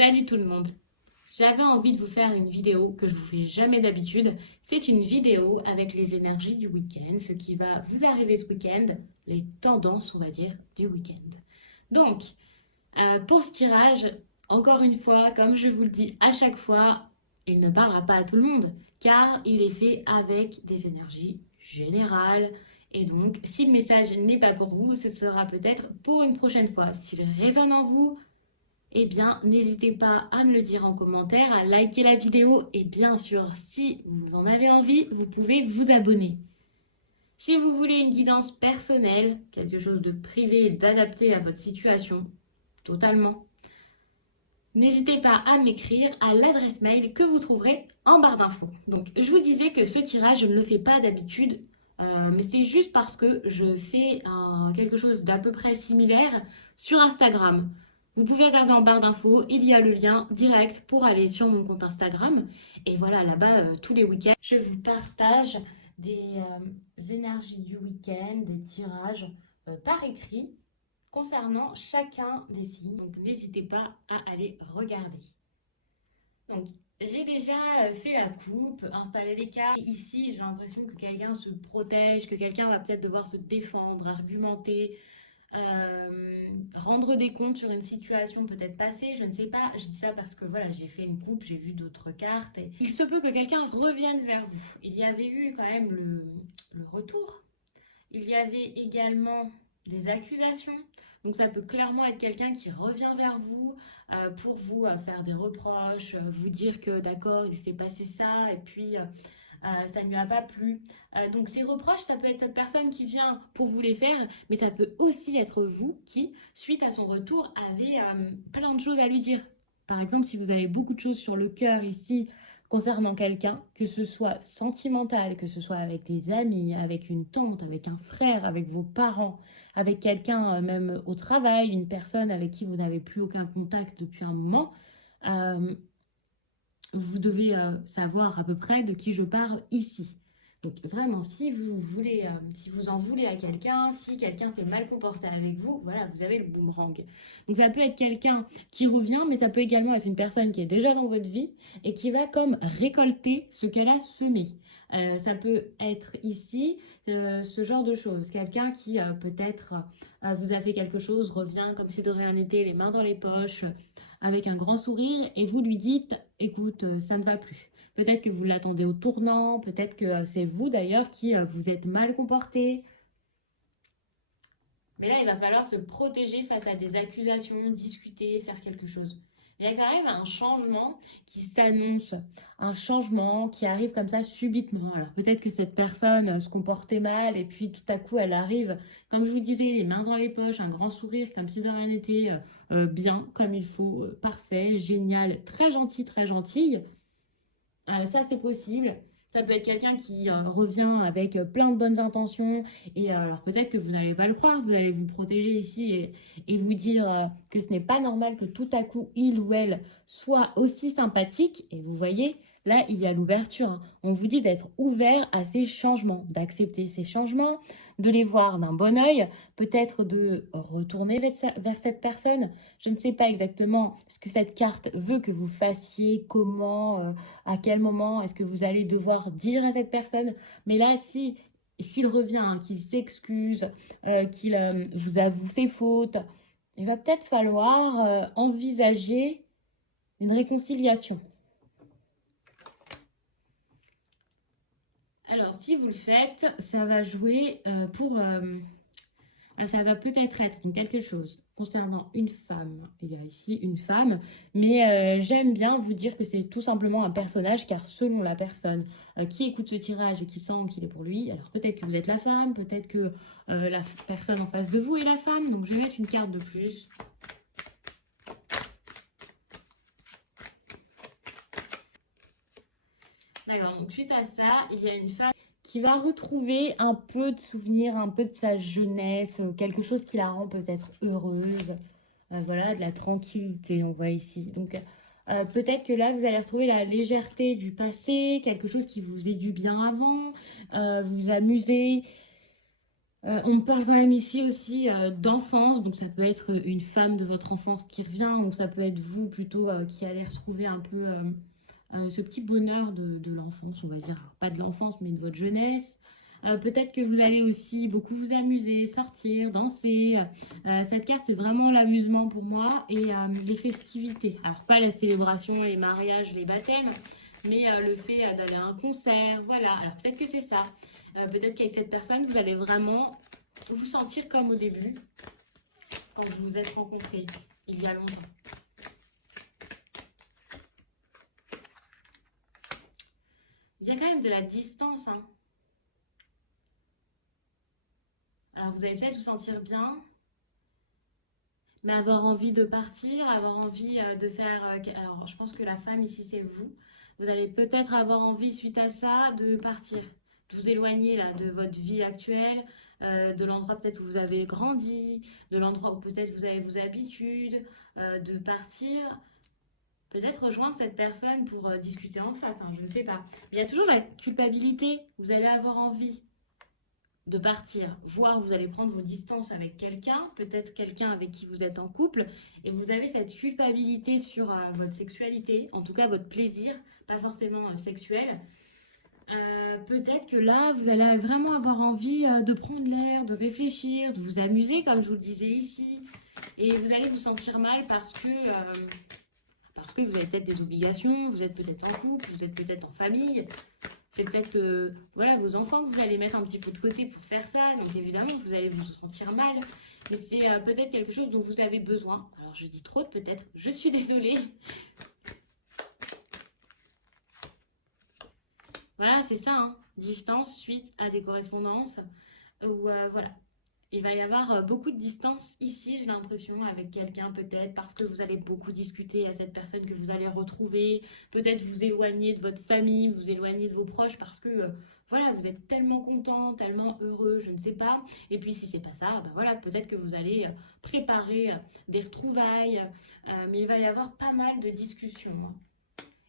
Salut tout le monde! J'avais envie de vous faire une vidéo que je vous fais jamais d'habitude. C'est une vidéo avec les énergies du week-end, ce qui va vous arriver ce week-end, les tendances, on va dire, du week-end. Donc, pour ce tirage, encore une fois, comme je vous le dis à chaque fois, il ne parlera pas à tout le monde, car il est fait avec des énergies générales. Et donc, si le message n'est pas pour vous, ce sera peut-être pour une prochaine fois. S'il résonne en vous, eh bien, n'hésitez pas à me le dire en commentaire, à liker la vidéo et bien sûr, si vous en avez envie, vous pouvez vous abonner. Si vous voulez une guidance personnelle, quelque chose de privé et d'adapté à votre situation, totalement, n'hésitez pas à m'écrire à l'adresse mail que vous trouverez en barre d'infos. Donc, je vous disais que ce tirage, je ne le fais pas d'habitude, mais c'est juste parce que je fais quelque chose d'à peu près similaire sur Instagram. Vous pouvez regarder en barre d'infos, il y a le lien direct pour aller sur mon compte Instagram. Et voilà, là-bas, tous les week-ends, je vous partage des énergies du week-end, des tirages par écrit concernant chacun des signes. Donc n'hésitez pas à aller regarder. Donc j'ai déjà fait la coupe, installé les cartes. Ici, j'ai l'impression que quelqu'un se protège, que quelqu'un va peut-être devoir se défendre, argumenter, rendre des comptes sur une situation peut-être passée, je ne sais pas. Je dis ça parce que voilà, j'ai fait une coupe, j'ai vu d'autres cartes. Et il se peut que quelqu'un revienne vers vous. Il y avait eu quand même le retour. Il y avait également des accusations. Donc ça peut clairement être quelqu'un qui revient vers vous pour vous faire des reproches, vous dire que d'accord, il s'est passé ça et puis ça ne lui a pas plu. Donc ces reproches, ça peut être cette personne qui vient pour vous les faire, mais ça peut aussi être vous qui, suite à son retour, avez plein de choses à lui dire. Par exemple, si vous avez beaucoup de choses sur le cœur ici concernant quelqu'un, que ce soit sentimental, que ce soit avec des amis, avec une tante, avec un frère, avec vos parents, avec quelqu'un même au travail, une personne avec qui vous n'avez plus aucun contact depuis un moment, euh, vous devez savoir à peu près de qui je parle ici. Donc vraiment, si vous voulez, si vous en voulez à quelqu'un, si quelqu'un s'est mal comporté avec vous, voilà, vous avez le boomerang. Donc ça peut être quelqu'un qui revient, mais ça peut également être une personne qui est déjà dans votre vie et qui va comme récolter ce qu'elle a semé. Ça peut être ici ce genre de choses. Quelqu'un qui peut-être vous a fait quelque chose, revient comme si de rien n'était, les mains dans les poches, avec un grand sourire, et vous lui dites, écoute, ça ne va plus. Peut-être que vous l'attendez au tournant, peut-être que c'est vous d'ailleurs qui vous êtes mal comporté. Mais là, il va falloir se protéger face à des accusations, discuter, faire quelque chose. Il y a quand même un changement qui s'annonce, un changement qui arrive comme ça subitement. Alors peut-être que cette personne se comportait mal et puis tout à coup elle arrive, comme je vous disais, les mains dans les poches, un grand sourire comme si de rien n'était, bien, comme il faut, parfait, génial, très gentille. Ça, c'est possible. Ça peut être quelqu'un qui revient avec plein de bonnes intentions. Et alors peut-être que vous n'allez pas le croire, vous allez vous protéger ici et vous dire que ce n'est pas normal que tout à coup il ou elle soit aussi sympathique. Et vous voyez, là, il y a l'ouverture, hein. On vous dit d'être ouvert à ces changements, d'accepter ces changements, de les voir d'un bon œil, peut-être de retourner vers cette personne. Je ne sais pas exactement ce que cette carte veut que vous fassiez, comment, à quel moment est-ce que vous allez devoir dire à cette personne. Mais là, si s'il revient, hein, qu'il s'excuse, qu'il vous avoue ses fautes, il va peut-être falloir envisager une réconciliation. Alors, si vous le faites, ça va jouer ça va peut-être être donc, quelque chose concernant une femme. Il y a ici une femme, mais j'aime bien vous dire que c'est tout simplement un personnage, car selon la personne qui écoute ce tirage et qui sent qu'il est pour lui, alors peut-être que vous êtes la femme, peut-être que la personne en face de vous est la femme, donc je vais mettre une carte de plus. D'accord, donc suite à ça, il y a une femme qui va retrouver un peu de souvenirs, un peu de sa jeunesse, quelque chose qui la rend peut-être heureuse. Voilà, de la tranquillité, on voit ici. Donc, peut-être que là, vous allez retrouver la légèreté du passé, quelque chose qui vous faisait du bien avant, vous amuser. On me parle quand même ici aussi d'enfance, donc ça peut être une femme de votre enfance qui revient, ou ça peut être vous plutôt qui allez retrouver un peu ce petit bonheur de l'enfance, on va dire. Alors, pas de l'enfance, mais de votre jeunesse. Peut-être que vous allez aussi beaucoup vous amuser, sortir, danser. Cette carte, c'est vraiment l'amusement pour moi et les festivités. Alors, pas la célébration, les mariages, les baptêmes, mais le fait d'aller à un concert, voilà. Alors, peut-être que c'est ça. Peut-être qu'avec cette personne, vous allez vraiment vous sentir comme au début, quand vous vous êtes rencontrés, il y a longtemps. Il y a quand même de la distance, hein. Alors, vous allez peut-être vous sentir bien, mais avoir envie de partir, avoir envie de faire... alors, je pense que la femme ici, c'est vous. Vous allez peut-être avoir envie, suite à ça, de partir, de vous éloigner là, de votre vie actuelle, de l'endroit peut-être où vous avez grandi, de l'endroit où peut-être vous avez vos habitudes, de partir, peut-être rejoindre cette personne pour discuter en face, hein, je ne sais pas. Mais il y a toujours la culpabilité, vous allez avoir envie de partir, voire vous allez prendre vos distances avec quelqu'un, peut-être quelqu'un avec qui vous êtes en couple, et vous avez cette culpabilité sur votre sexualité, en tout cas votre plaisir, pas forcément sexuel. Peut-être que là, vous allez vraiment avoir envie de prendre l'air, de réfléchir, de vous amuser, comme je vous le disais ici, et vous allez vous sentir mal parce que vous avez peut-être des obligations, vous êtes peut-être en couple, vous êtes peut-être en famille, c'est peut-être voilà, vos enfants que vous allez mettre un petit peu de côté pour faire ça. Donc évidemment, vous allez vous sentir mal. Mais c'est peut-être quelque chose dont vous avez besoin. Alors je dis trop peut-être, je suis désolée. Voilà, c'est ça, hein. Distance suite à des correspondances. Ou voilà, il va y avoir beaucoup de distance ici, j'ai l'impression, avec quelqu'un peut-être, parce que vous allez beaucoup discuter à cette personne que vous allez retrouver, peut-être vous éloigner de votre famille, vous éloigner de vos proches, parce que voilà, vous êtes tellement content, tellement heureux, je ne sais pas. Et puis si c'est pas ça, ben voilà, peut-être que vous allez préparer des retrouvailles, mais il va y avoir pas mal de discussions, hein.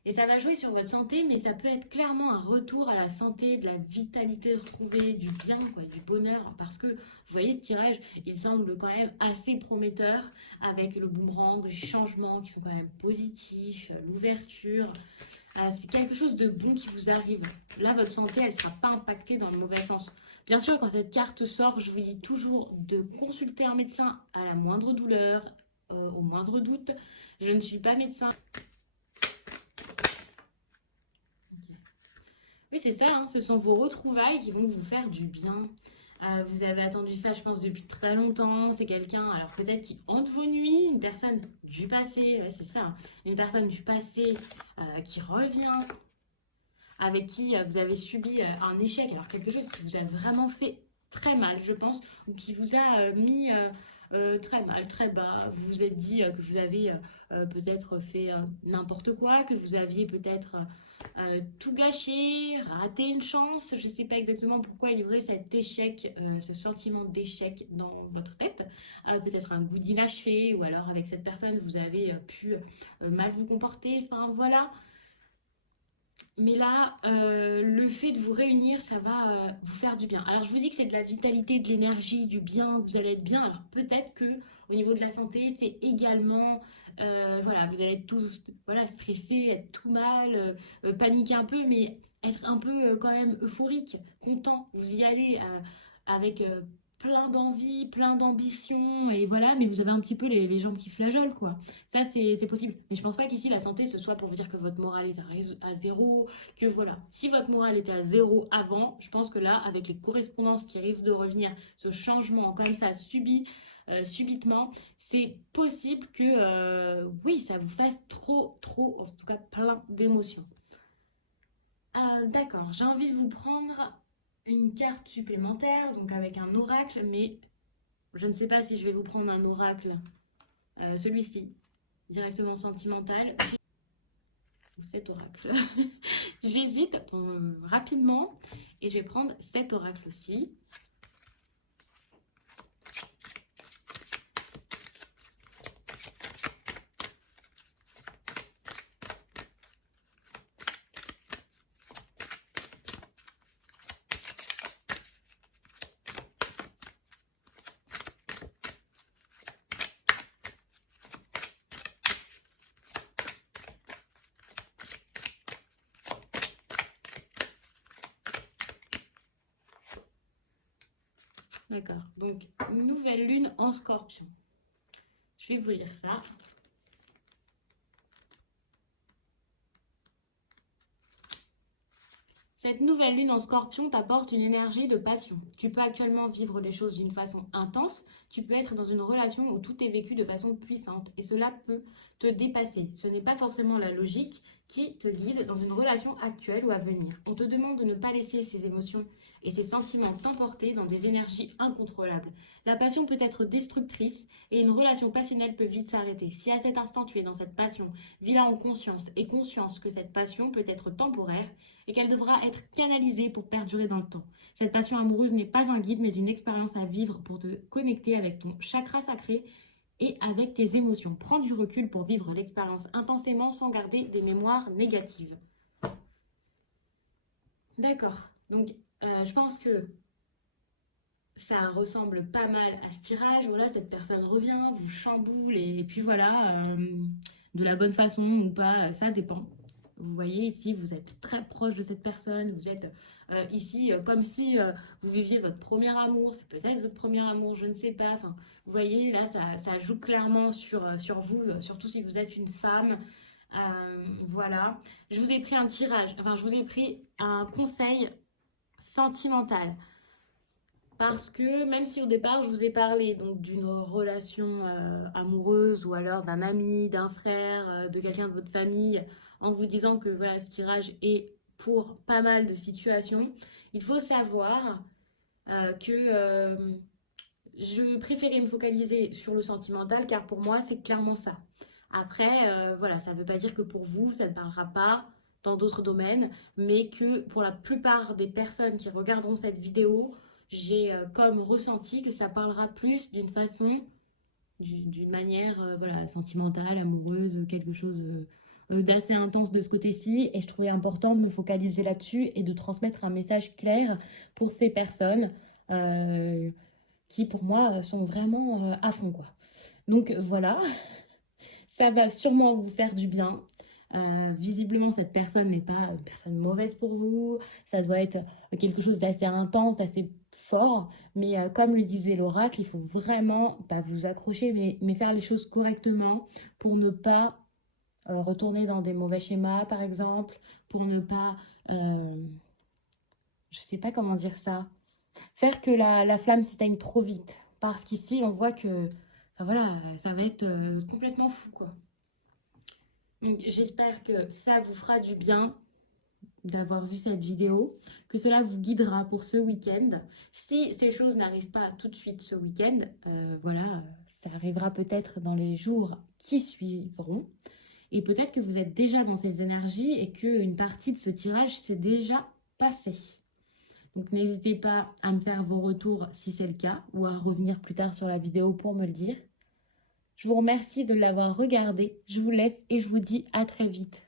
Et ça va jouer sur votre santé, mais ça peut être clairement un retour à la santé, de la vitalité retrouvée, du bien, quoi, du bonheur. Parce que, vous voyez, ce tirage, il semble quand même assez prometteur avec le boomerang, les changements qui sont quand même positifs, l'ouverture. C'est quelque chose de bon qui vous arrive. Là, votre santé, elle ne sera pas impactée dans le mauvais sens. Bien sûr, quand cette carte sort, je vous dis toujours de consulter un médecin à la moindre douleur, au moindre doute. Je ne suis pas médecin. Oui, c'est ça, hein, ce sont vos retrouvailles qui vont vous faire du bien. Vous avez attendu ça, je pense, depuis très longtemps. C'est quelqu'un, alors peut-être qui hante vos nuits, une personne du passé, ouais, c'est ça, hein, une personne du passé qui revient, avec qui vous avez subi un échec, alors quelque chose qui vous a vraiment fait très mal, je pense, ou qui vous a mis très mal, très bas. Vous vous êtes dit que vous avez peut-être fait n'importe quoi, que vous aviez peut-être tout gâché, raté une chance. Je ne sais pas exactement pourquoi il y aurait cet échec, ce sentiment d'échec dans votre tête. Peut-être un goût d'inachevé, ou alors avec cette personne, vous avez pu mal vous comporter. Enfin voilà. Mais là, le fait de vous réunir, ça va vous faire du bien. Alors, je vous dis que c'est de la vitalité, de l'énergie, du bien, que vous allez être bien. Alors, peut-être que au niveau de la santé, c'est également, voilà, vous allez être tous, voilà, stressés, être tout mal, paniquer un peu, mais être un peu quand même euphorique, content. Vous y allez avec plein d'envie, plein d'ambition, et voilà, mais vous avez un petit peu les jambes qui flageolent, quoi. Ça, c'est possible. Mais je pense pas qu'ici, la santé, ce soit pour vous dire que votre morale est à zéro, que voilà. Si votre morale était à zéro avant, je pense que là, avec les correspondances qui risquent de revenir, ce changement comme ça subitement, c'est possible que, oui, ça vous fasse trop, en tout cas, plein d'émotions. D'accord, j'ai envie de vous prendre une carte supplémentaire, donc avec un oracle, mais je ne sais pas si je vais vous prendre un oracle, celui-ci, directement sentimental, ou cet oracle. J'hésite rapidement et je vais prendre cet oracle-ci. D'accord. Donc, nouvelle lune en Scorpion. Je vais vous lire ça. Cette nouvelle lune en Scorpion t'apporte une énergie de passion. Tu peux actuellement vivre les choses d'une façon intense, tu peux être dans une relation où tout est vécu de façon puissante et cela peut te dépasser. Ce n'est pas forcément la logique qui te guide dans une relation actuelle ou à venir. On te demande de ne pas laisser ces émotions et ces sentiments t'emporter dans des énergies incontrôlables. La passion peut être destructrice et une relation passionnelle peut vite s'arrêter. Si à cet instant tu es dans cette passion, vis-la en conscience et conscience que cette passion peut être temporaire et qu'elle devra être canalisée pour perdurer dans le temps. Cette passion amoureuse n'est pas un guide mais une expérience à vivre pour te connecter avec ton chakra sacré et avec tes émotions. Prends du recul pour vivre l'expérience intensément sans garder des mémoires négatives. D'accord. Donc, je pense que ça ressemble pas mal à ce tirage. Voilà, cette personne revient, vous chamboule et puis voilà, de la bonne façon ou pas, ça dépend. Vous voyez ici, vous êtes très proche de cette personne, vous êtes ici comme si vous viviez votre premier amour, c'est peut-être votre premier amour, je ne sais pas. Enfin, vous voyez, là, ça joue clairement sur vous, surtout si vous êtes une femme. Voilà. Je vous ai pris un tirage, enfin, je vous ai pris un conseil sentimental. Parce que même si au départ je vous ai parlé donc d'une relation amoureuse ou alors d'un ami, d'un frère, de quelqu'un de votre famille, en vous disant que voilà, ce tirage est pour pas mal de situations, il faut savoir que je préférais me focaliser sur le sentimental car pour moi c'est clairement ça. Après, voilà, ça ne veut pas dire que pour vous ça ne parlera pas dans d'autres domaines, mais que pour la plupart des personnes qui regarderont cette vidéo, j'ai comme ressenti que ça parlera plus d'une façon, d'une manière voilà, sentimentale, amoureuse, quelque chose d'assez intense de ce côté-ci. Et je trouvais important de me focaliser là-dessus et de transmettre un message clair pour ces personnes qui, pour moi, sont vraiment à fond, quoi. Donc voilà, ça va sûrement vous faire du bien. Visiblement, cette personne n'est pas une personne mauvaise pour vous. Ça doit être quelque chose d'assez intense, d'assez fort. Mais comme le disait l'oracle, il faut vraiment pas vous accrocher, mais faire les choses correctement pour ne pas retourner dans des mauvais schémas, par exemple, pour ne pas, je sais pas comment dire ça, faire que la flamme s'éteigne trop vite. Parce qu'ici, on voit que, enfin, voilà, ça va être complètement fou, quoi. Donc, j'espère que ça vous fera du bien d'avoir vu cette vidéo, que cela vous guidera pour ce week-end. Si ces choses n'arrivent pas tout de suite ce week-end, voilà, ça arrivera peut-être dans les jours qui suivront. Et peut-être que vous êtes déjà dans ces énergies et qu'une partie de ce tirage s'est déjà passée. Donc n'hésitez pas à me faire vos retours si c'est le cas ou à revenir plus tard sur la vidéo pour me le dire. Je vous remercie de l'avoir regardé. Je vous laisse et je vous dis à très vite.